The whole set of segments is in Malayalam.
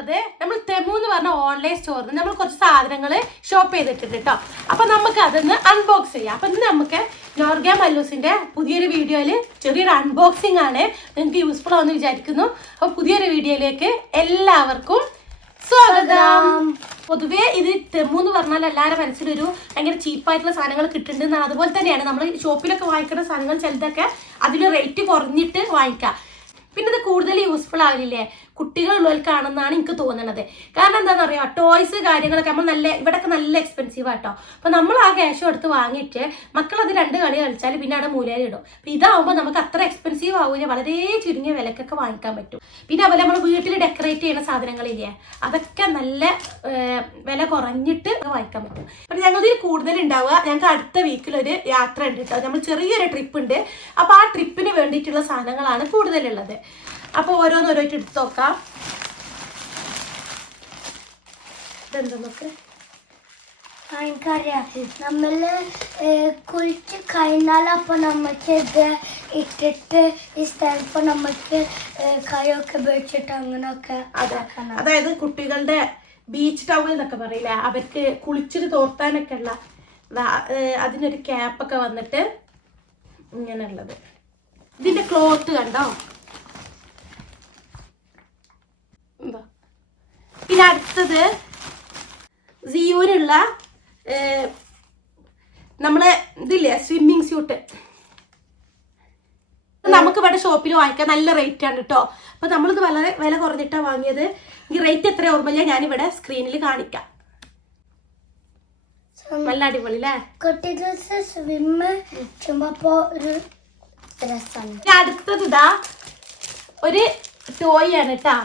വന്നിട്ടുള്ളത് നമ്മൾ തെമു എന്ന് പറഞ്ഞ ഓൺലൈൻ സ്റ്റോറിൽ നിന്ന് നമ്മൾ കുറച്ച് സാധനങ്ങൾ ഷോപ്പ് ചെയ്തിട്ടുണ്ട് കേട്ടോ അപ്പൊ നമുക്ക് അതൊന്ന് അൺബോക്സ് ചെയ്യാം. അപ്പൊ ഇന്ന് നമുക്ക് നോർഗ മല്ലൂസിന്റെ പുതിയൊരു വീഡിയോയിൽ ചെറിയൊരു അൺബോക്സിംഗ് ആണ് നിങ്ങൾക്ക് യൂസ്ഫുൾ ആവുമെന്ന് വിചാരിക്കുന്നു. അപ്പൊ പുതിയൊരു വീഡിയോയിലേക്ക് എല്ലാവർക്കും സ്വാഗതം. പൊതുവേ ഇത് തെമു എന്ന് പറഞ്ഞാൽ എല്ലാവരുടെ മനസ്സിലൊരു ഭയങ്കര ചീപ്പായിട്ടുള്ള സാധനങ്ങൾ കിട്ടുന്നുണ്ട് അതുപോലെ തന്നെയാണ് നമ്മൾ ഷോപ്പിലൊക്കെ വാങ്ങിക്കുന്ന സാധനങ്ങൾ ചിലതൊക്കെ അതിൽ റേറ്റ് കുറഞ്ഞിട്ട് വാങ്ങിക്കാം. പിന്നെ ഇത് കൂടുതൽ യൂസ്ഫുൾ ആവില്ലേ? കുട്ടികളുള്ളവർക്കാണെന്നാണ് എനിക്ക് തോന്നുന്നത് കാരണം എന്താണെന്ന് അറിയാം ടോയ്സ് കാര്യങ്ങളൊക്കെ നമ്മൾ നല്ല ഇവിടെയൊക്കെ നല്ല എക്സ്പെൻസീവ് ആട്ടോ. അപ്പൊ നമ്മൾ ആ ക്യാഷ് എടുത്ത് വാങ്ങിയിട്ട് മക്കൾ അത് രണ്ട് കളി കളിച്ചാൽ പിന്നെ അവിടെ മൂലയിൽ ഇടും. അപ്പൊ ഇതാവുമ്പോൾ നമുക്ക് അത്ര എക്സ്പെൻസീവ് ആവില്ല വളരെ ചുരുങ്ങിയ വിലക്കൊക്കെ വാങ്ങിക്കാൻ പറ്റും. പിന്നെ അതുപോലെ നമ്മൾ വീട്ടിൽ ഡെക്കറേറ്റ് ചെയ്യുന്ന സാധനങ്ങളില്ലേ? അതൊക്കെ നല്ല വില കുറഞ്ഞിട്ട് വാങ്ങിക്കാൻ പറ്റും. അപ്പം ഞങ്ങൾക്ക് കൂടുതൽ ഉണ്ടാവുക. ഞങ്ങൾക്ക് അടുത്ത വീക്കിൽ ഒരു യാത്ര ഉണ്ട് കേട്ടോ നമ്മൾ ചെറിയൊരു ട്രിപ്പ് ഉണ്ട്. അപ്പോൾ ആ ട്രിപ്പിന് വേണ്ടിയിട്ടുള്ള സാധനങ്ങളാണ് കൂടുതലുള്ളത്. അപ്പോൾ ഓരോന്നോരോയിട്ട് എടുത്ത് നോക്കാം. ഇതെന്താ നോക്ക് എനിക്കറിയാം. നമ്മൾ കുളിച്ച് കഴിഞ്ഞാൽ അപ്പൊ നമുക്ക് ഇത് ഇട്ടിട്ട് ഈ സ്ഥലത്ത് നമുക്ക് കൈയൊക്കെ വെച്ചിട്ട് അങ്ങനെയൊക്കെ അതായത് കുട്ടികളുടെ ബീച്ച് ടവൽ എന്നൊക്കെ പറയില്ലേ? അവർക്ക് കുളിച്ചിട്ട് തോർത്താനൊക്കെ ഉള്ള അതിനൊരു ക്യാപ്പൊക്കെ വന്നിട്ട് ഇങ്ങനെയുള്ളത്. ഇതിന്റെ ക്ലോത്ത് കണ്ടോ എന്താ പിന്നെ അടുത്തത് സിയൂനുള്ള നമ്മളെ ഇതില്ലേ സ്വിമ്മിങ് സ്യൂട്ട് നമുക്ക് ഇവിടെ ഷോപ്പിൽ വാങ്ങിക്കാൻ നല്ല റേറ്റ് ആണ് കേട്ടോ അപ്പൊ നമ്മളിത് വളരെ വില കുറഞ്ഞിട്ടാണ് വാങ്ങിയത്. ഈ റേറ്റ് എത്ര ഓർമ്മയില്ല ഞാനിവിടെ സ്ക്രീനിൽ കാണിക്കാം. നല്ല അടിപൊളി അല്ലേ സ്വിമ്മ് ഒരു അടുത്തത് ഇതാ ഒരു ടോയ് ആണ് കേട്ടാ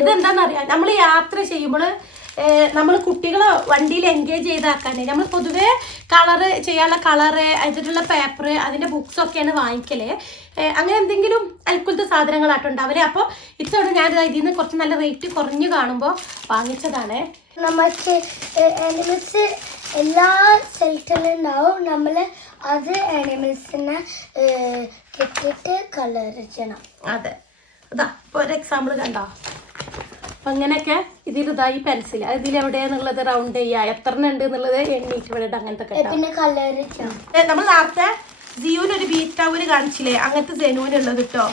ഇതെന്താണെന്നറിയാം നമ്മൾ യാത്ര ചെയ്യുമ്പോൾ നമ്മൾ കുട്ടികളെ വണ്ടിയിൽ എൻഗേജ് ചെയ്താക്കാനേ നമ്മൾ പൊതുവേ കളറ് ചെയ്യാനുള്ള കളറ് അതിനുള്ള പേപ്പർ അതിന്റെ ബുക്സൊക്കെയാണ് വാങ്ങിക്കൽ അങ്ങനെ എന്തെങ്കിലും അൽക്കുലത്തെ സാധനങ്ങളാട്ടോ ഉണ്ടാവില്ലേ അപ്പോൾ ഇത്തവണ ഞാൻ ഇതിൽ നിന്ന് കുറച്ച് നല്ല റേറ്റ് കുറഞ്ഞു കാണുമ്പോൾ വാങ്ങിച്ചതാണ്. നമുക്ക് ആനിമൽസ് എല്ലാ സ്ഥലത്തിലും ഉണ്ടാവും. നമ്മൾ അത് ആനിമൽസിനെ കെട്ടിട്ട് കളർ ചെയ്യണം. അതെ. അതാ ഇപ്പോൾ ഒരു എക്സാമ്പിൾ കണ്ടോ? അപ്പം അങ്ങനെയൊക്കെ ഇതിൽ ഇതായി പെൻസിൽ ഇതിൽ എവിടെയാന്നുള്ളത് റൗണ്ട് ചെയ്യുക എത്ര ഉണ്ട് എന്നുള്ളത് എണ്ണീറ്റ് വേണ്ട അങ്ങനത്തെ നമ്മൾ നേരത്തെ ജിയോന് ഒരു ബീച്ച് കാണിച്ചില്ലേ? അങ്ങനത്തെ ജനുവിനുള്ളത് കേട്ടോ.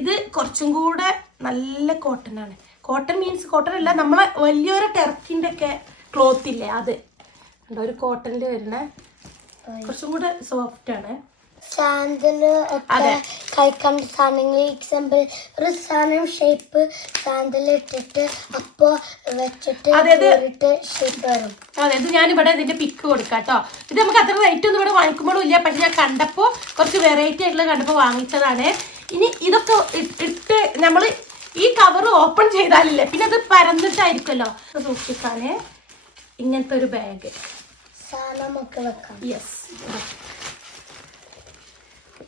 ഇത് കുറച്ചും കൂടെ നല്ല കോട്ടൺ ആണ്. കോട്ടൺ മീൻസ് കോട്ടൺ അല്ല നമ്മളെ വലിയൊരു ടെർക്കിന്റെ ഒക്കെ ക്ലോത്ത് ഇല്ലേ അത്. കണ്ടോ ഒരു കോട്ടണിൽ വരുന്ന കുറച്ചും കൂടെ സോഫ്റ്റ് ആണ്. സാൻഡൽ ഒക്കെ. കഴിക്കാൻ സാധനങ്ങൾ എക്സാമ്പിൾ ഒരു സാധനം ഷേപ്പ് സാൻഡൽ ഇട്ടിട്ട് അപ്പോ വെച്ചിട്ട് അതായത് ഷേപ്പ് വരും. അതെ ഇത് ഞാനിവിടെ ഇതിന്റെ പിക്ക് കൊടുക്കാം കേട്ടോ ഇത് നമുക്ക് അത്ര റേറ്റ് ഒന്നും ഇവിടെ വാങ്ങിക്കുമ്പോഴും ഇല്ല. പക്ഷെ ഞാൻ കണ്ടപ്പോൾ കുറച്ച് വെറൈറ്റി ആയിട്ടുള്ള കണ്ടപ്പോൾ വാങ്ങിച്ചതാണ്. ഇനി ഇതൊക്കെ ഇട്ട് നമ്മൾ ഈ കവർ ഓപ്പൺ ചെയ്താലില്ലേ പിന്നെ അത് പരന്നിട്ടായിരിക്കുമല്ലോ. സൂക്ഷിക്കാനേ സൂക്ഷിക്കാന്. ഇങ്ങനത്തെ ഒരു ബാഗ് സാധനം ഒക്കെ വെക്കാം. യെസ്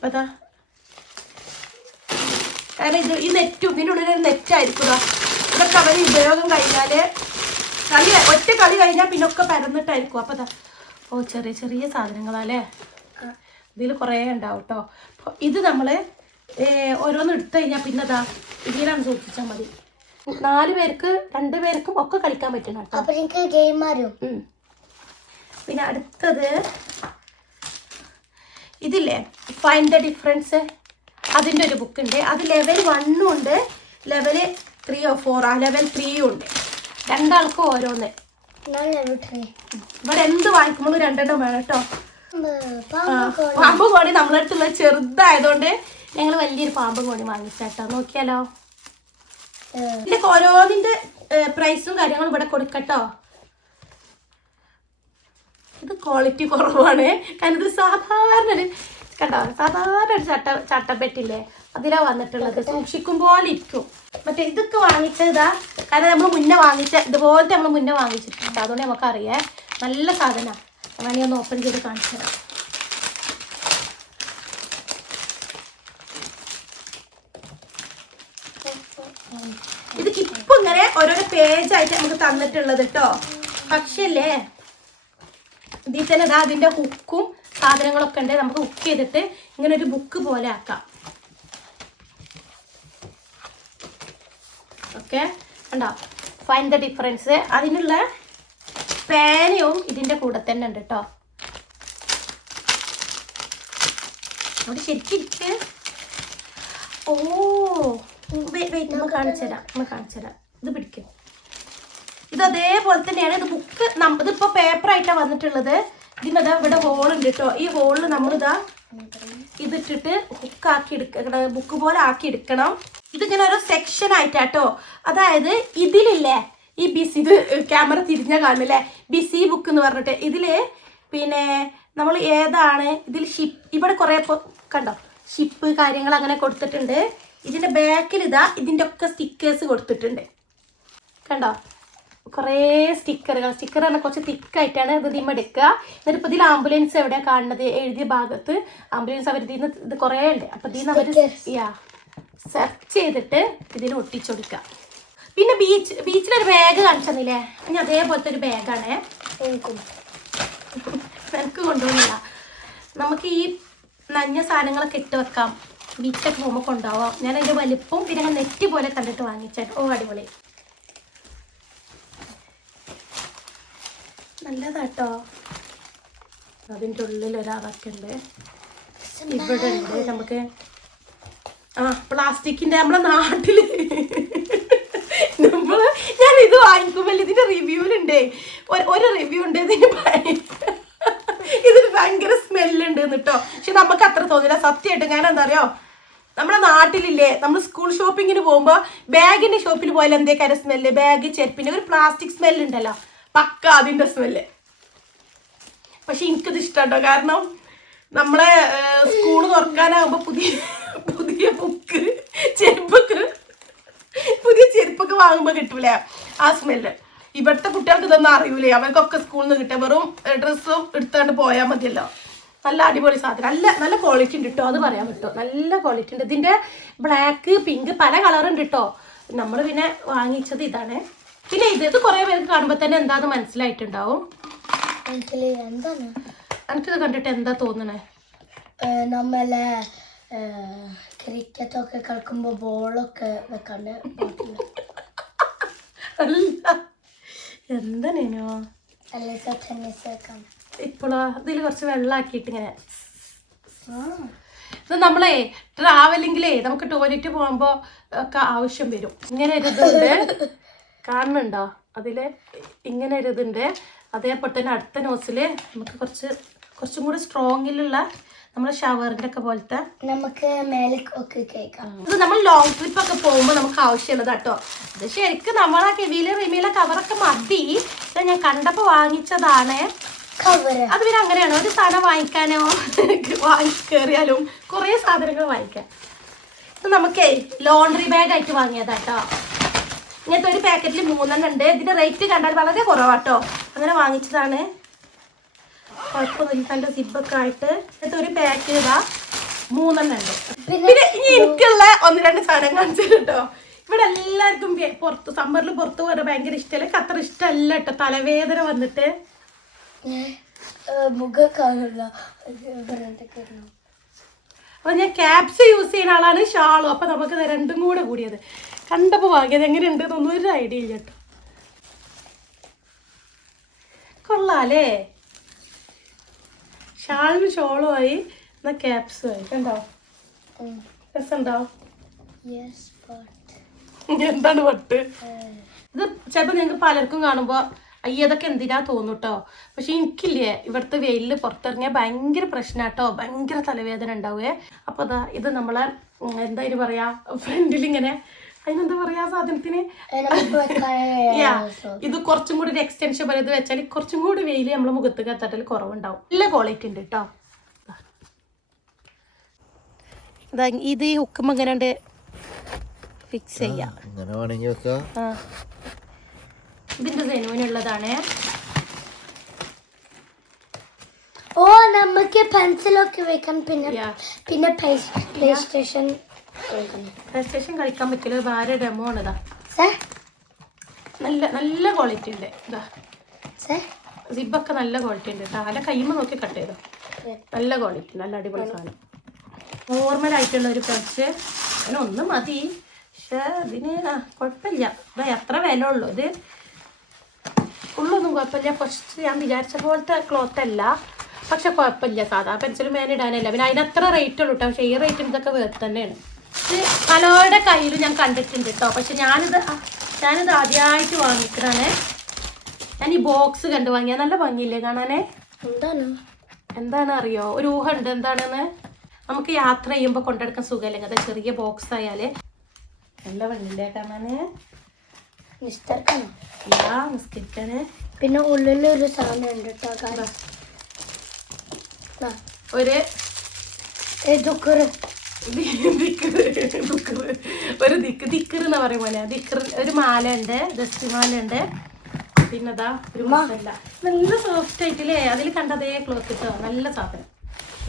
അതാ. കാരണം ഇത് ഈ നെറ്റ് ഇതിനുള്ളിൽ ഒരു നെറ്റായിരിക്കും ഇതൊക്കെ അവർ ഉപയോഗം കഴിഞ്ഞാൽ കളി ഒറ്റ കളി കഴിഞ്ഞാൽ പിന്നെ ഒക്കെ പരന്നിട്ടായിരിക്കും. അപ്പം ദാ ഓ ചെറിയ ചെറിയ സാധനങ്ങളല്ലേ? ഇതിൽ കുറേ ഉണ്ടാവും കേട്ടോ ഇത് നമ്മൾ ഓരോന്ന് എടുത്തു കഴിഞ്ഞാൽ പിന്നെ അതാ ഇതിലാണ് സൂക്ഷിച്ചാൽ മതി. നാല് പേർക്ക് രണ്ട് പേർക്കും ഒക്കെ കളിക്കാൻ പറ്റണം കേട്ടോ അപ്പൊ എനിക്ക് ഗെയിം അറിയും പിന്നെ അടുത്തത് ഇതില്ലേ? ഫൈൻ ദ ഡിഫറൻസ് അതിന്റെ ഒരു ബുക്ക് ഉണ്ട്. അത് ലെവൽ വണ്ണും ഉണ്ട്. ലെവൽ ത്രീ ഓ ഫോറോ ആ ലെവൽ ത്രീയും ഉണ്ട്. രണ്ടാൾക്കും ഓരോന്ന്. ഇവിടെ എന്ത് വായിക്കുമ്പോൾ രണ്ടെണ്ണം വേണം കേട്ടോ. പാമ്പ് കോണി. നമ്മളടുത്തുള്ള ചെറുതായതുകൊണ്ട് ഞങ്ങൾ വലിയൊരു പാമ്പ് കോണി വാങ്ങിച്ചേട്ടോ നോക്കിയാലോ? ഇതൊക്കെ ഓരോന്നിന്റെ പ്രൈസും കാര്യങ്ങളും ഇവിടെ കൊടുക്കട്ടോ. ഇത് ക്വാളിറ്റി കുറവാണ്. കാരണം ഇത് സാധാരണ ഒരു കണ്ടോ? സാധാരണ ഒരു ചട്ട ചട്ടപ്പെട്ടില്ലേ? അതിലാ വന്നിട്ടുള്ളത്. സൂക്ഷിക്കും പോലെ ഇരിക്കും. മറ്റേ ഇതൊക്കെ വാങ്ങിച്ചതാ കാരണം നമ്മൾ മുന്നേ വാങ്ങിച്ച ഇതുപോലത്തെ നമ്മൾ മുന്നേ വാങ്ങിച്ചിട്ടുണ്ട്. അതുകൊണ്ട് നമുക്കറിയാം. നല്ല സാധനമാണ് വേണമെങ്കിൽ ഒന്ന് ഓപ്പൺ ചെയ്ത് കാണിച്ചു തരാം. ഇത് ഇപ്പൊ ഇങ്ങനെ ഓരോരോ പേജായിട്ട് നമുക്ക് തന്നിട്ടുള്ളത് കേട്ടോ പക്ഷേ ഇതിൽ തന്നെ ഇതാ അതിന്റെ ഹുക്കും സാധനങ്ങളൊക്കെ ഉണ്ട്. നമുക്ക് ഹുക്ക് ചെയ്തിട്ട് ഇങ്ങനെ ഒരു ബുക്ക് പോലെ ആക്കാം. ഓക്കെ ഉണ്ടോ ഫൈൻ ദ ഡിഫറൻസ് അതിനുള്ള പേനയും ഇതിന്റെ കൂടെ തന്നെ ഉണ്ട് കേട്ടോ അവിടെ ശരിക്കും ഇരിക്ക്. ഓ വെയിറ്റ് നമ്മൾ കാണിച്ചു തരാം നമ്മൾ കാണിച്ചു തരാം ഇത് പിടിക്കും. ഇത് അതേപോലെ തന്നെയാണ്. ഇത് ബുക്ക് ഇതിപ്പോ പേപ്പർ ആയിട്ടാണ് വന്നിട്ടുള്ളത്. ഇതിനതാ ഇവിടെ ഹോൾ ഉണ്ട് കേട്ടോ ഈ ഹോളിൽ നമ്മളിതാ ഇതിട്ടിട്ട് ബുക്കാക്കി എടുക്കണം ബുക്ക് പോലെ ആക്കി എടുക്കണം. ഇതിങ്ങനെ ഓരോ സെക്ഷൻ ആയിട്ടാ ആയിട്ടാട്ടോ അതായത് ഇതിലില്ലേ ഈ ബിസി ഇത് ക്യാമറ തിരിഞ്ഞ കാണില്ലേ ബിസി ബുക്ക് എന്ന് പറഞ്ഞിട്ട്. ഇതിൽ പിന്നെ നമ്മൾ ഏതാണ്? ഇതിൽ ഷിപ്പ് ഇവിടെ കുറേ കണ്ടോ? ഷിപ്പ് കാര്യങ്ങൾ അങ്ങനെ കൊടുത്തിട്ടുണ്ട്. ഇതിന്റെ ബാക്കിൽ ഇതാ ഇതിന്റെ ഒക്കെ സ്റ്റിക്കേഴ്സ് കൊടുത്തിട്ടുണ്ട്. കണ്ടോ? കുറേ സ്റ്റിക്കറുകൾ. സ്റ്റിക്കർ പറഞ്ഞാൽ കുറച്ച് തിക്കായിട്ടാണ് ഇത് ഇതിമ്മ എടുക്കുക. എന്നിട്ട് ഇപ്പോൾ ഇതിൽ ആംബുലൻസ് എവിടെയാണ് കാണുന്നത്? എഴുതിയ ഭാഗത്ത് ആംബുലൻസ് അവർ ഇതിന്ന് ഇത് കുറേ ഉണ്ട്. അപ്പം നിന്ന് അവർ. യാ സെർച്ച് ചെയ്തിട്ട് ഇതിൽ ഒട്ടിച്ചൊടുക്കുക പിന്നെ ബീച്ച് ബീച്ചിലൊരു ബാഗ് കാണിച്ചെന്നില്ലേ ഇനി അതേപോലത്തെ ഒരു ബാഗാണേ എനിക്കും. എനിക്ക് കൊണ്ടുപോകുന്നില്ല. നമുക്ക് ഈ നഞ്ഞ സാധനങ്ങളൊക്കെ ഇട്ട് വെക്കാം. ബീച്ചിലൊക്കെ പോകുമ്പോൾ കൊണ്ടുപോവാം. ഞാൻ അതിന്റെ വലിപ്പവും പിന്നെ നെറ്റ് പോലെ കണ്ടിട്ട് വാങ്ങിച്ചേട്ടോ ഓ അടിപൊളി. നല്ലതാട്ടോ. അതിന്റെ ഉള്ളിൽ ഒരാളൊക്കെ ഉണ്ട് ഇവിടെ ഉണ്ട് നമുക്ക് ആ പ്ലാസ്റ്റിക്കിന്റെ നമ്മളെ നാട്ടിൽ. നമ്മൾ ഞാൻ ഇത് വാങ്ങിക്കുമ്പോൾ ഇതിന്റെ റിവ്യൂലുണ്ട് ഒരു റിവ്യൂ ഉണ്ട് ഇതിന് ഇതിന് ഭയങ്കര സ്മെല്ലുണ്ട് കേട്ടോ പക്ഷെ നമുക്ക് അത്ര തോന്നില്ല. സത്യമായിട്ട് ഞാൻ എന്താ അറിയോ നമ്മുടെ നാട്ടിലില്ലേ നമ്മൾ സ്കൂൾ ഷോപ്പിങ്ങിന് പോകുമ്പോൾ ബാഗിന്റെ ഷോപ്പിൽ പോയാൽ എന്തേക്കാരം സ്മെല്ല്? ബാഗ് ചെരുപ്പിന്റെ ഒരു പ്ലാസ്റ്റിക് സ്മെല്ല് ഉണ്ടല്ലോ. പക്ക അതിന്റെ സ്മെല്ല് പക്ഷെ എനിക്കത് ഇഷ്ടട്ടോ. കാരണം നമ്മളെ സ്കൂൾ തുറക്കാനാകുമ്പോ പുതിയ പുതിയ ബുക്ക് ചെരുപ്പൊക്കെ പുതിയ ചെരുപ്പൊക്കെ വാങ്ങുമ്പോ കിട്ടൂലേ ആ സ്മെല്ല് ഇവിടുത്തെ കുട്ടികൾക്ക് ഇതൊന്നും അറിയൂലേ. അവർക്കൊക്കെ സ്കൂളിൽ നിന്ന് കിട്ടുക വെറും ഡ്രസ്സും എടുത്തുകൊണ്ട് പോയാൽ മതിയല്ലോ. നല്ല അടിപൊളി സാധനം. നല്ല നല്ല ക്വാളിറ്റി ഉണ്ട് കേട്ടോ അത് പറയാൻ പറ്റുമോ നല്ല ക്വാളിറ്റി ഉണ്ട്. ഇതിന്റെ ബ്ലാക്ക് പിങ്ക് പല കളറുണ്ട് കേട്ടോ നമ്മൾ പിന്നെ വാങ്ങിച്ചത് ഇതാണ്. പിന്നെ ഇത് ഇത് കുറേ പേർക്ക് കാണുമ്പോൾ തന്നെ എന്താന്ന് മനസ്സിലായിട്ടുണ്ടാവും. എനിക്കിത് കണ്ടിട്ട് എന്താ തോന്നണേ? നമ്മളെ ക്രിക്കറ്റ് ഒക്കെ കളിക്കുമ്പോൾ ബോളൊക്കെ വെക്കാണ്ട് അല്ല. ടെന്നീസ് വെക്കാൻ ഇപ്പോഴോ ഇതിൽ കുറച്ച് വെള്ളമാക്കിയിട്ട് ഇങ്ങനെ. ഇത് നമ്മളെ ട്രാവലിംഗിലേ നമുക്ക് ടോയ്ലറ്റ് പോകുമ്പോൾ ഒക്കെ ആവശ്യം വരും. ഇങ്ങനെ ഒരു ഇതുണ്ട്. കാണുന്നുണ്ടോ അതിൽ ഇങ്ങനെ ഒരു ഇതുണ്ട്. അതേപോലെ തന്നെ അടുത്ത നോസിൽ നമുക്ക് കുറച്ച് കുറച്ചും കൂടി സ്ട്രോങ്ങിലുള്ള നമ്മുടെ ഷവറിന്റെ ഒക്കെ പോലത്തെ നമുക്ക് മേലെ ഒക്കെ കേൾക്കാം. ഇത് നമ്മൾ ലോങ് ട്രിപ്പ് ഒക്കെ പോകുമ്പോൾ നമുക്ക് ആവശ്യമുള്ളത് കേട്ടോ. ഇത് ശരിക്കും നമ്മളെ കെവിയിലെ റിമിയിലെ കവറൊക്കെ മതി. ഇത് ഞാൻ കണ്ടപ്പോൾ വാങ്ങിച്ചതാണ്. അത് പിന്നെ അങ്ങനെയാണ്? ഒരു സാധനം വാങ്ങിക്കാനോ? വാങ്ങി കയറിയാലും കുറേ സാധനങ്ങൾ വാങ്ങിക്കാം. ഇത് നമുക്കേ ലോണ്ടറി ബാഗായിട്ട് വാങ്ങിയതാട്ടോ. ഇങ്ങനത്തെ ഒരു പാക്കറ്റിൽ മൂന്നെണ്ണം ഉണ്ട്. ഇതിന്റെ റേറ്റ് കണ്ടാൽ വളരെ കുറവാട്ടോ. അങ്ങനെ വാങ്ങിച്ചതാണ്. കുഴപ്പമൊന്നുമില്ല. നല്ല സിബൊക്കെ ആയിട്ട്. ഇങ്ങനത്തെ ഒരു പാക്ക് ഇതാ. മൂന്നെണ്ണം ഉണ്ട്. പിന്നെ ഇനി എനിക്കുള്ള ഒന്ന് രണ്ട് സാധനം കാണിച്ചു കേട്ടോ ഇവിടെ എല്ലാവർക്കും പുറത്ത് സമ്മറിൽ പുറത്ത് പോകാൻ ഭയങ്കര ഇഷ്ടമല്ല. ഖത്തർ ഇഷ്ടമല്ല കേട്ടോ തലവേദന വന്നിട്ട്. അപ്പൊ ഞാൻ ക്യാപ്സ് യൂസ് ചെയ്യുന്ന ആളാണ് ഷാളും. അപ്പൊ നമുക്ക് രണ്ടും കൂടെ കൂടിയത്. കണ്ടപ്പോ വാങ്ങിയത് എങ്ങനെയുണ്ട് എന്നൊന്നും ഒരു ഐഡിയ ഇല്ല കേട്ടോ. കൊള്ളാലേ ഷാളിന് ഷോളുമായി എന്നാ ക്യാപ്സും ആയി. കണ്ടോ? രസമുണ്ടോ? എന്താണ് വട്ട് ഇത് ചിലപ്പോൾ നിങ്ങൾക്ക് പലർക്കും കാണുമ്പോൾ അയ്യ അതൊക്കെ എന്തിനാ തോന്നുട്ടോ പക്ഷെ എനിക്കില്ലേ ഇവിടുത്തെ വെയിലിൽ പുറത്തിറങ്ങിയാൽ ഭയങ്കര പ്രശ്നമാട്ടോ ഭയങ്കര തലവേദന ഉണ്ടാവുകയെ അപ്പോൾ അതാ ഇത് നമ്മളെ എന്തായാലും എന്താ പറയാ? ഫ്രണ്ടിൽ ഇങ്ങനെ അതിനെന്താ പറയാ സാധനത്തിന്? ഇത് കുറച്ചും കൂടി ഒരു എക്സ്റ്റൻഷൻ പോലെ ഇത് വെച്ചാൽ കുറച്ചും കൂടി വെയിൽ നമ്മളെ മുഖത്ത് കത്താട്ടാൽ കുറവുണ്ടാവും. നല്ല ക്വാളിറ്റി ഉണ്ട് കേട്ടോ ഇതാ ഇത് ഈ ഹുക്കുമ്പോൾ ഇങ്ങനെ ഉണ്ട് ഫിക്സ് ചെയ്യാം. ഇതിന്റെ സെനുവിനുള്ളതാണ് ഓ നമുക്ക് പെൻസിലൊക്കെ വെക്കാം പിന്നെ പിന്നെ പ്ലേ സ്റ്റേഷൻ പ്ലേ സ്റ്റേഷൻ കളിക്കാൻ പറ്റില്ല. ഭാര്യ ഡെമോ ആണ് ഇതാ. നല്ല നല്ല ക്വാളിറ്റി ഉണ്ട്. ഇതാ. സിബൊക്കെ നല്ല ക്വാളിറ്റി ഉണ്ട് താല കൈമ നോക്കി കട്ട് ചെയ്തോ. നല്ല ക്വാളിറ്റി നല്ല അടിപൊളി സാധനം. നോർമൽ ആയിട്ടുള്ള ഒരു പർച്ച് അങ്ങനെ ഒന്ന് മതി. പക്ഷെ അതിന് കുഴപ്പമില്ല. എത്ര വില ഉള്ളൂ ഇത്? ഉള്ളൊന്നും കുഴപ്പമില്ല. കുറച്ച് ഞാൻ വിചാരിച്ച പോലത്തെ ക്ലോത്ത് അല്ല. പക്ഷെ കുഴപ്പമില്ല. സാധാ പെൻസിൽ മേനിടാനല്ല ഇടാനല്ല. പിന്നെ അതിനത്ര റേറ്റ് ഉള്ളൂ കേട്ടോ പക്ഷേ ഈ റേറ്റിന് ഇതൊക്കെ വേറെ തന്നെയാണ്. പലരുടെ കയ്യിൽ ഞാൻ കണ്ടിട്ടുണ്ട് കേട്ടോ പക്ഷെ ഞാനിത് ഞാനിത് ആദ്യമായിട്ട് വാങ്ങിക്കണേ ഞാൻ ഈ ബോക്സ് കണ്ട് വാങ്ങിയ നല്ല ഭംഗിയില്ലേ കാണാനേ? എന്താണ്? എന്താണ് അറിയോ ഒരു ഊഹം ഉണ്ട് എന്താണെന്ന്? നമുക്ക് യാത്ര ചെയ്യുമ്പോൾ കൊണ്ടെടുക്കാൻ സുഖമല്ലേ അത് ചെറിയ ബോക്സ് ആയാൽ നല്ല ഭംഗിയില്ലേ കാണാനേ? മിസ്റ്റർ കണോ യാ നിസ്കരിക്കാന് പിന്നെ ഉള്ളിൽ ഒരു സാധനം ഉണ്ട് കേട്ടോ. ഒരു ഒരു ദിക്ക് ദിക്കർ എന്ന് പറയും പോലെ ദിക്കർ ഒരു മാല ഉണ്ട് ദസ്റ്റ് മാല ഉണ്ട് പിന്നെ ദാ ഒരു മാല നല്ല സോഫ്റ്റ് ആയിട്ടില്ലേ? അതിൽ കണ്ടതേ ക്ലോത്ത് കിട്ടോ നല്ല സാധനം.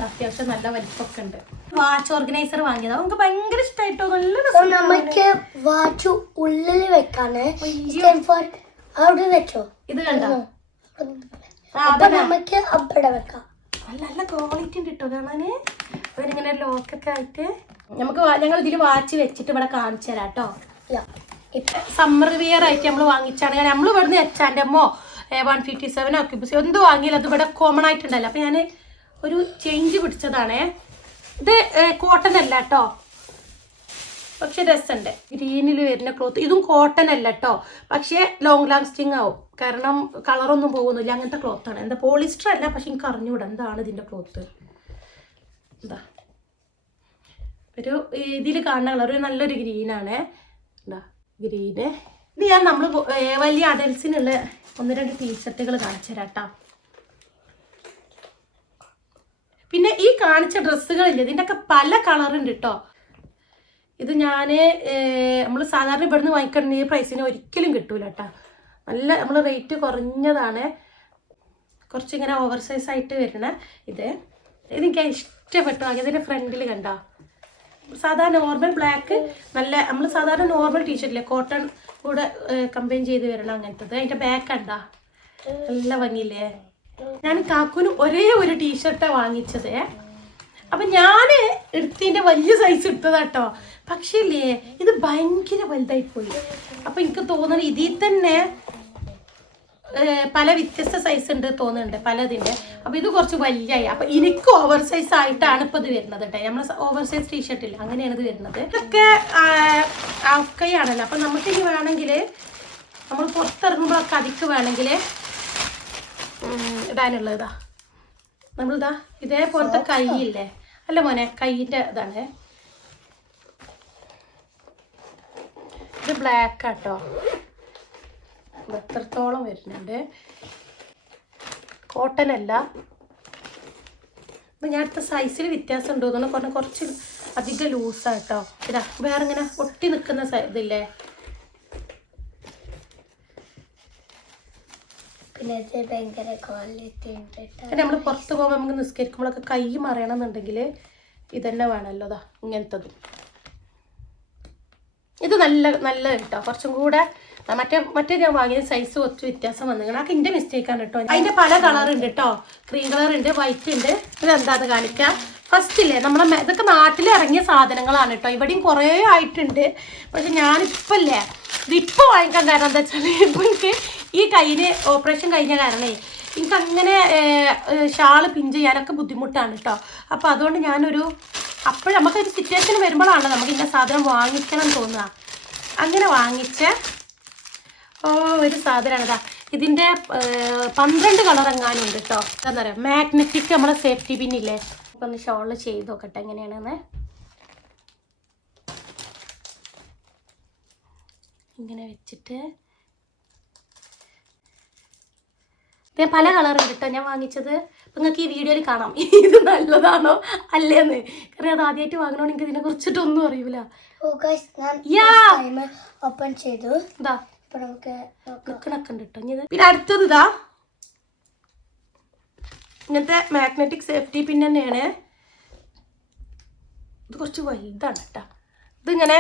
അത്യാവശ്യം നല്ല വലിപ്പമൊക്കെ ഉണ്ട് വാച്ച് ഓർഗനൈസർ വാങ്ങിയതാ. നമുക്ക് ഭയങ്കര ഇഷ്ടമായിട്ടോ നല്ല നമുക്ക് വാച്ച് ഉള്ളിൽ വെക്കാണ്. അവിടെ വെച്ചോ? ഇത് കണ്ടോ? അപ്പൊ നമുക്ക് അവിടെ വെക്കാം. നല്ല നല്ല ക്വാളിറ്റി ഉണ്ട് കേട്ടോ കാണാന്? അവരിങ്ങനെ ലോക്കൊക്കെ ആയിട്ട് നമുക്ക് ഞങ്ങൾ ഇതിൽ വാച്ച് വെച്ചിട്ട് ഇവിടെ കാണിച്ചു തരാം കേട്ടോ. ഇപ്പൊ സമ്മർ വിയർ ആയിട്ട് നമ്മൾ വാങ്ങിച്ചാണെങ്കിൽ നമ്മൾ ഇവിടുന്ന് എച്ചാന്റെ അമ്മ വൺ ഫിഫ്റ്റി സെവൻ ഓക്യുപ്പസി എന്ത് വാങ്ങിയില്ല അത് ഇവിടെ കോമൺ ആയിട്ടുണ്ടല്ലോ. അപ്പം ഞാൻ ഒരു ചേഞ്ച് പിടിച്ചതാണേ. ഇത് കോട്ടൺ അല്ല കേട്ടോ. പക്ഷെ രസമുണ്ട് ഗ്രീനിൽ വരുന്ന ക്ലോത്ത് ഇതും കോട്ടൺ അല്ല കേട്ടോ. പക്ഷേ ലോങ് ലാസ്റ്റിംഗ് ആവും. കാരണം കളറൊന്നും പോകുന്നില്ല. അങ്ങനത്തെ ക്ലോത്താണ് എന്താ പോളിസ്റ്റർ അല്ല പക്ഷെ എനിക്ക് അറിഞ്ഞുകൂടാ എന്താണ് ഇതിന്റെ ക്ലോത്ത് എന്താ ഒരു ഇതിൽ കാണുന്ന കളർ ഒരു നല്ലൊരു ഗ്രീനാണ് എന്താ ഗ്രീന് ഇത് ഞാൻ നമ്മൾ വലിയ അഡൽസിനുള്ള ഒന്ന് രണ്ട് ടീഷർട്ടുകൾ കാണിച്ചു തരാം കേട്ടോ പിന്നെ ഈ കാണിച്ച ഡ്രസ്സുകളില്ലേ ഇതിന്റെയൊക്കെ പല കളറുണ്ട് കേട്ടോ ഇത് ഞാൻ നമ്മൾ സാധാരണ ഇവിടുന്ന് വാങ്ങിക്കണ ഈ പ്രൈസിന് ഒരിക്കലും കിട്ടൂല കേട്ടോ നല്ല നമ്മൾ റേറ്റ് കുറഞ്ഞതാണ്. കുറച്ചിങ്ങനെ ഓവർ സൈസ് ആയിട്ട് വരുന്ന ഇത്. ഇതെനിക്ക് ഇഷ്ടപ്പെട്ടു. ഇതിന്റെ ഫ്രണ്ടിൽ കണ്ട. സാധാ നോർമൽ ബ്ലാക്ക് നല്ല നമ്മൾ സാധാരണ നോർമൽ ടീഷർട്ടില്ലേ കോട്ടൺ കൂടെ കമ്പൈൻ ചെയ്ത് വരണം അങ്ങനത്തത്. അതിന്റെ ബാക്ക് കണ്ടാ. നല്ല ഭംഗിയില്ലേ? ഞാൻ കാക്കൂന് ഒരേ ഒരു ടീഷർട്ടാണ് വാങ്ങിച്ചത്. അപ്പം ഞാൻ എടുത്തതിന്റെ വലിയ സൈസ് എടുത്തതാട്ടോ പക്ഷേ ഇല്ലേ ഇത് ഭയങ്കര വലുതായി പോയി അപ്പം എനിക്ക് തോന്നുന്നത് ഇതിൽ തന്നെ പല വ്യത്യസ്ത സൈസ് ഉണ്ട് തോന്നുന്നുണ്ട് പലതിന്റെ. അപ്പോൾ ഇത് കുറച്ച് വലിയായി. അപ്പോൾ എനിക്ക് ഓവർ സൈസ് ആയിട്ടാണ് ഇപ്പോൾ ഇത് വരുന്നത് കേട്ടോ നമ്മൾ ഓവർ സൈസ് ടീഷർട്ട് ഇല്ല? അങ്ങനെയാണ് ഇത് വരുന്നത്. ഇതൊക്കെ ഹാഫ് കൈ ആണല്ലോ. അപ്പോൾ നമുക്ക് ഇനി വേണമെങ്കിൽ നമ്മൾ പുറത്തിറങ്ങുമ്പോഴൊക്കെ അതിക്ക് വേണമെങ്കിൽ ഇടാനുള്ള ഇതാ. നമ്മളിതാ ഇതേപോലത്തെ കൈയില്ലേ? അല്ല മോനെ കൈയിന്റെ ഇതാണ്. ഇത് ബ്ലാക്ക് ആട്ടോ എത്രത്തോളം വരുന്നുണ്ട്? കോട്ടൺ അല്ല. ഇപ്പം ഞാൻ അടുത്ത സൈസിൽ വ്യത്യാസം ഉണ്ടോ എന്ന് പറഞ്ഞാൽ കുറച്ച് അധികം ലൂസാട്ടോ ഇതാ വേറെ ഇങ്ങനെ ഒട്ടി നിൽക്കുന്ന ഇതില്ലേ. നമ്മൾ പുറത്ത് പോകുമ്പോൾ നമുക്ക് നിസ്കരിക്കുമ്പോഴൊക്കെ കൈ മറിയണം എന്നുണ്ടെങ്കിൽ ഇതന്നെ വേണമല്ലോ. ഇതാ ഇങ്ങനത്തത്. ഇത് നല്ല നല്ല കേട്ടോ കുറച്ചും കൂടെ മറ്റേ മറ്റേ ഞാൻ വാങ്ങിയ സൈസ് കുറച്ച് വ്യത്യാസം വന്നിങ്ങനെ അതൊക്കെ മിസ്റ്റേക്ക് ആണ് കേട്ടോ അതിന്റെ പല കളർ ഉണ്ട് കേട്ടോ ക്രീം കളർ ഉണ്ട് വൈറ്റ് ഉണ്ട്. ഇതെന്താന്ന് കാണിക്കാം? ഫസ്റ്റ് ഇല്ലേ നമ്മളെ ഇതൊക്കെ നാട്ടിൽ ഇറങ്ങിയ സാധനങ്ങളാണ് കേട്ടോ ഇവിടെയും കുറേ ആയിട്ടുണ്ട്. പക്ഷെ ഞാനിപ്പോൾ ഇല്ലേ. ഇതിപ്പോൾ വാങ്ങിക്കാൻ കാരണം എന്താ വെച്ചാൽ ഇപ്പം എനിക്ക് ഈ കയ്യിന് ഓപ്പറേഷൻ കഴിഞ്ഞ കാരണേ എനിക്ക് അങ്ങനെ ഷാൾ പിൻ ചെയ്യാനൊക്കെ ബുദ്ധിമുട്ടാണ് കേട്ടോ അപ്പോൾ അതുകൊണ്ട് ഞാനൊരു അപ്പോൾ നമുക്കൊരു സിറ്റുവേഷൻ വരുമ്പോഴാണ് നമുക്ക് ഇന്ന സാധനം വാങ്ങിക്കണം തോന്നുക. അങ്ങനെ വാങ്ങിച്ച ഒരു സാധനമാണ്. ഇതാ ഇതിന്റെ പന്ത്രണ്ട് കളർ എങ്ങാനും ഉണ്ട് കേട്ടോ എന്താ പറയുക മാഗ്നറ്റിക് നമ്മളെ സേഫ്റ്റി പിന്നില്ലേ ഇപ്പം ഒന്ന് ഷോൾ ചെയ്ത് നോക്കട്ടെ എങ്ങനെയാണെന്ന്. ഇങ്ങനെ വെച്ചിട്ട്. ഞാൻ പല കളറും കിട്ടോ ഞാൻ വാങ്ങിച്ചത് അപ്പം നിങ്ങൾക്ക് ഈ വീഡിയോയിൽ കാണാം. ഇത് നല്ലതാണോ അല്ലേന്ന്. കാരണം അത് ആദ്യമായിട്ട് എനിക്ക് ഇതിനെ കുറിച്ചിട്ടൊന്നും അറിയില്ല ഓ ടൈം ഓപ്പൺ ചെയ്തു. ഇതാ കേട്ടോ ഇനി പിന്നെ അടുത്തത് ഇതാ. ഇങ്ങനത്തെ മാഗ്നറ്റിക് സേഫ്റ്റി പിൻ തന്നെയാണ്. ഇത് കുറച്ച് വലുതാണ് കേട്ടോ ഇതിങ്ങനെ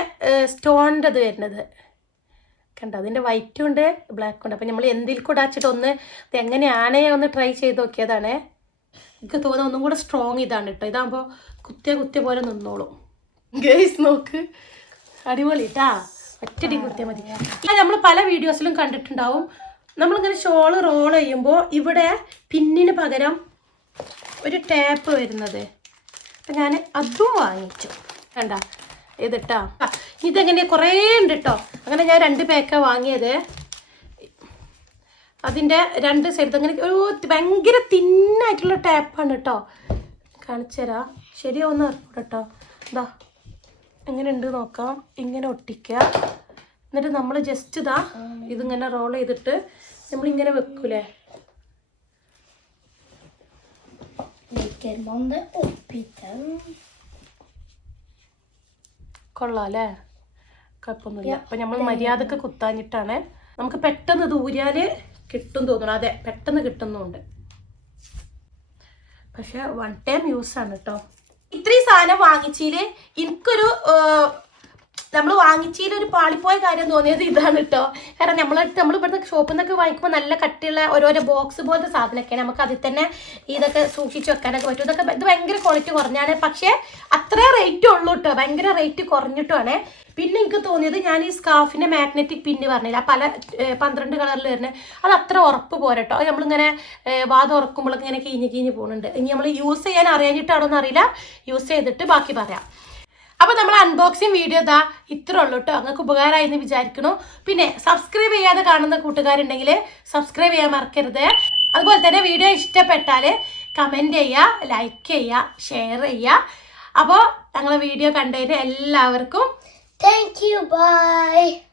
സ്റ്റോണിന്റെ ഇത് വരുന്നത്. കണ്ടോ? അതിന്റെ വൈറ്റും ഉണ്ട് ബ്ലാക്കും ഉണ്ട്. അപ്പം നമ്മൾ എന്തിൽ കൂടെ അച്ചിട്ട് ഒന്ന് ഇത് എങ്ങനെയാണ് ഒന്ന് ട്രൈ ചെയ്ത് നോക്കിയതാണ്. എനിക്ക് തോന്നുന്നു ഒന്നും കൂടെ സ്ട്രോങ് ഇതാണ് കേട്ടോ ഇതാകുമ്പോൾ കുത്തിയ കുത്തിയ പോലെ നിന്നോളും. ഗേസ് നോക്ക്. അടിപൊളി ട്ടാ. ഒറ്റടി കുത്തിയാൽ മതി. നമ്മൾ പല വീഡിയോസിലും കണ്ടിട്ടുണ്ടാവും. നമ്മളിങ്ങനെ ഷോൾ റോൾ ചെയ്യുമ്പോൾ ഇവിടെ പിന്നിന് പകരം ഒരു ടാപ്പ് വരുന്നത്. അപ്പം ഞാൻ അതും വാങ്ങിച്ചു. വേണ്ട ഇതിട്ടാ. ഇതെങ്ങനെയാണ് ഇതെങ്ങനെ കുറേ ഉണ്ട് കേട്ടോ അങ്ങനെ ഞാൻ രണ്ട് പാക്കാണ് വാങ്ങിയത്. അതിന്റെ രണ്ട് സൈഡ് അങ്ങനെ ഒരു ഭയങ്കര തിന്നായിട്ടുള്ള ടാപ്പാണ് കേട്ടോ കാണിച്ചു തരാം. ശരിയാവുന്ന കേട്ടോ എന്താ എങ്ങനെ ഉണ്ട് നോക്കാം. ഇങ്ങനെ ഒട്ടിക്കുക എന്നിട്ട് നമ്മൾ ജസ്റ്റ് ഇതാ ഇതിങ്ങനെ റോൾ ചെയ്തിട്ട് നമ്മളിങ്ങനെ വെക്കൂലേ? കൊള്ളാല്ലേ? കൊള്ളാം അല്ലേ കുഴപ്പമൊന്നുമില്ല. അപ്പം നമ്മൾ മര്യാദയ്ക്ക് കുത്താഞ്ഞിട്ടാണ്. നമുക്ക് പെട്ടെന്ന് ദൂര്യാൽ കിട്ടും തോന്നണം. അതെ പെട്ടെന്ന് കിട്ടുന്നുണ്ട്. പക്ഷെ വൺ ടൈം യൂസ് ആണ് കേട്ടോ ഇത്രയും സാധനം വാങ്ങിച്ചില്ലേ എനിക്കൊരു നമ്മൾ വാങ്ങിച്ചതിൽ ഒരു പാളിപ്പോയ കാര്യം തോന്നിയത് ഇതാണ് കേട്ടോ കാരണം നമ്മൾ നമ്മൾ ഇവിടുന്ന് ഷോപ്പിൽ നിന്നൊക്കെ വാങ്ങിക്കുമ്പോൾ നല്ല കട്ടിയുള്ള ഓരോരോ ബോക്സ് പോലത്തെ സാധനമൊക്കെയാണ് നമുക്ക് അതിൽ തന്നെ ഇതൊക്കെ സൂക്ഷിച്ച് വെക്കാനൊക്കെ പറ്റും. ഇതൊക്കെ ഇത് ഭയങ്കര ക്വാളിറ്റി കുറഞ്ഞാണ്. പക്ഷേ അത്രേ റേറ്റ് ഉള്ളൂ കേട്ടോ ഭയങ്കര റേറ്റ് കുറഞ്ഞിട്ടുമാണ്. പിന്നെ എനിക്ക് തോന്നിയത് ഞാൻ ഈ സ്കാർഫിന്റെ മാഗ്നറ്റിക് പിന്ന് പറഞ്ഞില്ല? പല പന്ത്രണ്ട് കളറിൽ വരുന്നത് അത് അത്ര ഉറപ്പ് പോരട്ടോ നമ്മളിങ്ങനെ വാദം ഉറക്കുമ്പോഴൊക്കെ ഇങ്ങനെ കീഞ്ഞ് കീഞ്ഞ് പോകുന്നുണ്ട് ഇനി നമ്മൾ യൂസ് ചെയ്യാൻ അറിയാനിട്ടാണോ എന്നറിയില്ല യൂസ് ചെയ്തിട്ട് ബാക്കി പറയാം. അപ്പൊ നമ്മൾ അൺബോക്സിങ് വീഡിയോ ഇതാ ഇത്ര ഉള്ളൂ കേട്ടോ നിങ്ങൾക്ക് ഉപകാരമായി എന്ന് വിചാരിക്കണു പിന്നെ സബ്സ്ക്രൈബ് ചെയ്യാതെ കാണുന്ന കൂട്ടുകാരുണ്ടെങ്കിൽ സബ്സ്ക്രൈബ് ചെയ്യാൻ മറക്കരുത്. അതുപോലെ തന്നെ വീഡിയോ ഇഷ്ടപ്പെട്ടാൽ കമന്റ് ചെയ്യുക ലൈക്ക് ചെയ്യുക ഷെയർ ചെയ്യുക അപ്പോൾ ഞങ്ങളെ വീഡിയോ കണ്ടതിന് എല്ലാവർക്കും താങ്ക് യു bye!